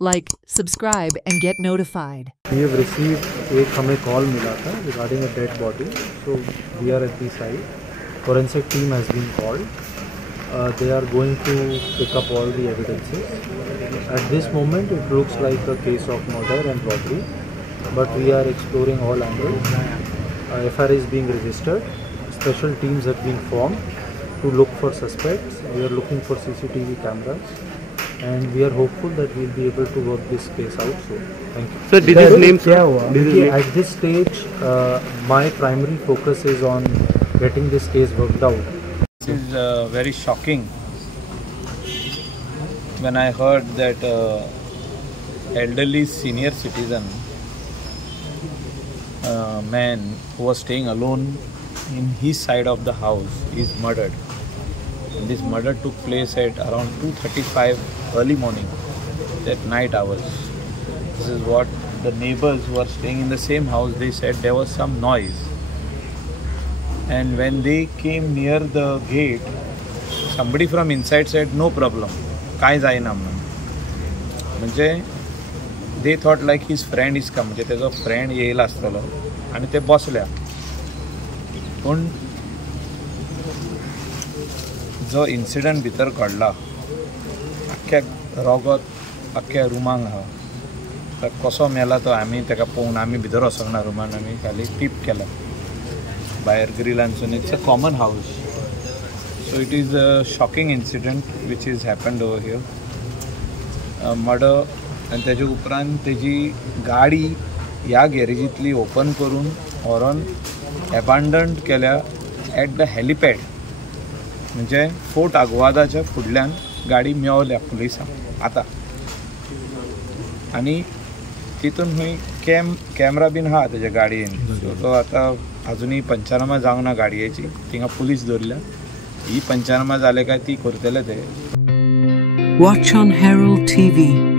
like, subscribe and get notified. We have received एक हमें call मिला था regarding a dead body. So we are at the site. Forensic team has been called. They are going to pick up all the evidences. At this moment, it looks like a case of murder and robbery, but we are exploring all angles. FIR is being registered. Special teams have been formed to look for suspects. We are looking for CCTV cameras, and we are hopeful that we will be able to work this case out soon. Thank you. Sir, did his name क्या हुआ? At this stage, my primary focus is on getting this case worked out. This is very shocking. When I heard that elderly senior citizen man who was staying alone in his side of the house is murdered. And this murder took place at around 2:35 early morning, at night hours. This is what the neighbors who are staying in the same house, they said there was some noise. And when they came near the gate, somebody from inside said, no problem, काय जायना म्हणून. म्हणजे they thought like his friend is come, म्हणजे त्याचा friend येयला आसतलो आणि ते बसल्या. पण जो इन्सिडंट भितर घडला, आख्ख्या रगत आख्ख्या रुमांक आहा. कसो मेला तो आमी ताका पळोवन आमी भितर वचोंक ना रुमान, आमी खाली टीप केला भायर ग्रिलांसून. It's a common house. So it is a shocking incident which is happened over here. Murder, and तेजे उपरांत तेजी गाडी ह्या गॅरेजींतली ओपन करून व्हरोन एबंडंट केल्या एट द हेलिपॅड. म्हणजे फोर्ट आग्वादाच्या फुडल्यान गाडी मेवल्या पुलिसांक आतां. आनी तितून खंय कॅमेरा बीन आहा तेज्या गाडयेन. सो तो आतां अजुनूय पंचनामा जावंक ना गाडयेची. थिंगा पुलीस दवरल्या. ही पंचनामा जाले काय ती करतले ते. Watch on Herald TV.